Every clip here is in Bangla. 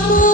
amor.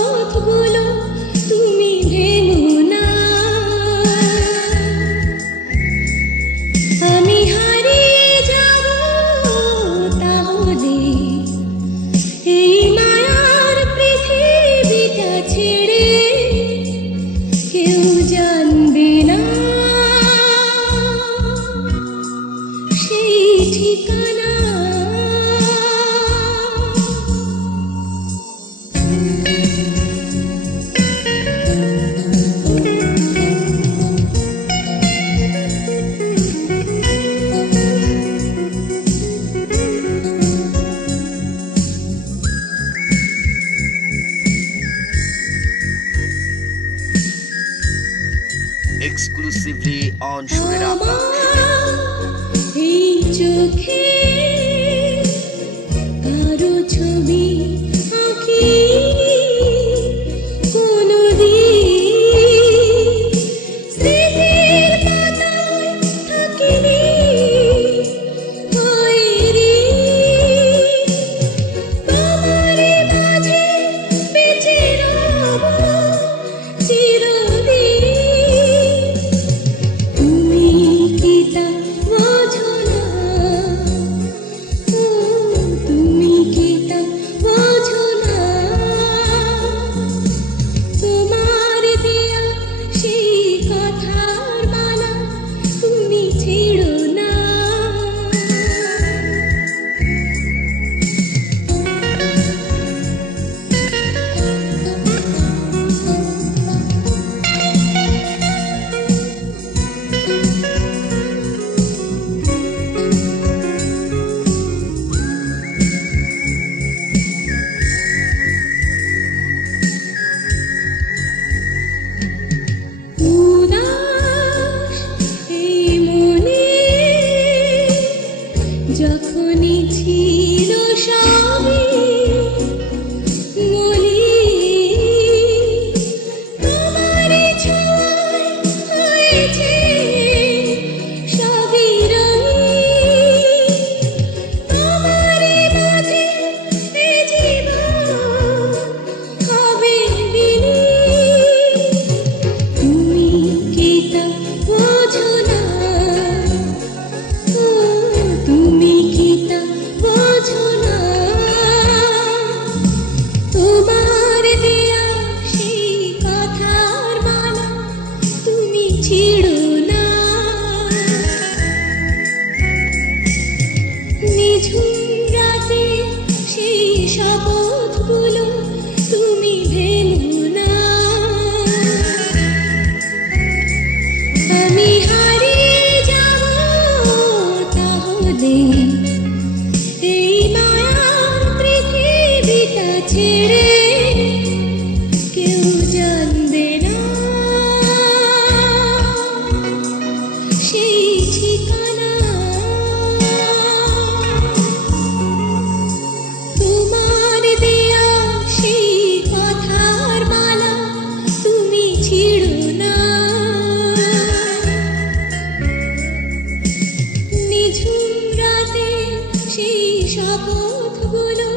এক্সক্লুসিভলি অন সুরের এই চোখে কারও ছবি যখনই ছিল স্বামী ঝুম রাতে সেই শপথগুলো তুমি ভেঙো না। আমি হারিয়ে যাব তাহলে এই মায়া পৃথিবীটা ছেড়ে নিঝুম রাতে সেই শপথগুলো